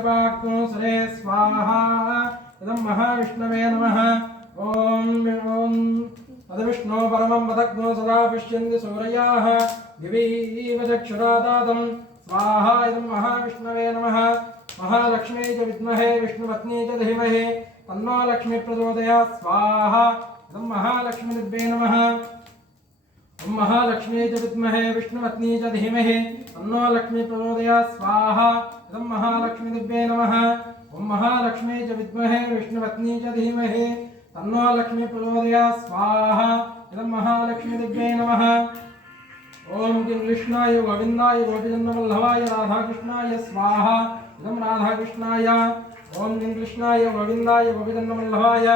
जपाग्नोसरे स्वाहा इदं महाविष्णवे नमः ॐ तद्विष्णो परमं पदग्नो सदा पश्यन्ति सूरयाः दिवीव चक्षुरादातं स्वाहा इदं महाविष्णवे नमः महालक्ष्मी च विद्महे विष्णुपत्नी च धीमहि तन्नो लक्ष्मी प्रचोदयात् स्वाहा इदं महालक्ष्मीदिव्ये नमः ओम महालक्ष्मी च विद्महे विष्णुपत्नी च धीमहि तन्नो लक्ष्मी प्रचोदयात् स्वाहा इदं महालक्ष्मीदिव्ये नमः ओम महालक्ष्मी च विद्महे विष्णुपत्नी च धीमहि तन्नो लक्ष्मी प्रचोदयात् स्वाहा इदं महालक्ष्मीदिव्ये नमः ओम किं कृष्णाय गोविन्दाय गोपीजन्मवल्लभाय राधाकृष्णाय स्वाहा इदं राधाकृष्णाय ओम किं कृष्णाय गोविन्दाय गोपीजन्मवल्लभाय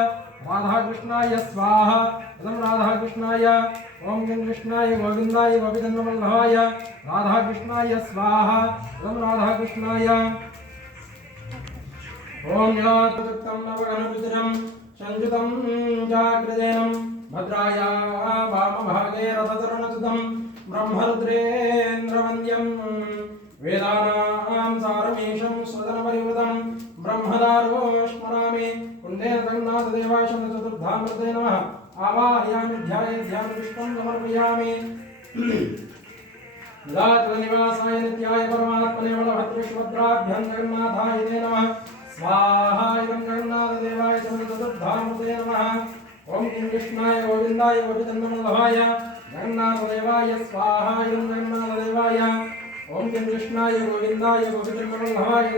राधाकृष्णाय स्वाहा इदं राधाकृष्णाय ओम किं कृष्णाय गोविन्दाय गोपीजन्मवल्लभाय राधाकृष्णाय स्वाहा इदं राधाकृष्णाय ओम यातुक्तं नवगणविद्रं संयुतं जाग्रदेनं भद्राय वामभागे रथतरुणसुतं ब्रह्मरुद्रेन्द्रवन्द्यं वेदानां सारमीशं स्वदनपरिवृतं ब्रह्मदारो स्मरामि कुण्डेन जगन्नाथदेवाय चतुर्धामृते नमः आवाहयामि ध्यान विष्णुं समर्पयामि निवासाय नित्याय परमात्मने बलभद्रेश्वराभ्यां जगन्नाथाय ते नमः स्वाहा इदं जगन्नाथदेवाय चतुर्धामृते नमः ओम किं कृष्णाय गोविन्दाय गोपीजन्मवल्लभाय जगन्नाथदेवाय स्वाहा इदं जगन्नाथदेवाय ओम किं कृष्णाय गोविन्दाय गोपीजन्मवल्लभाय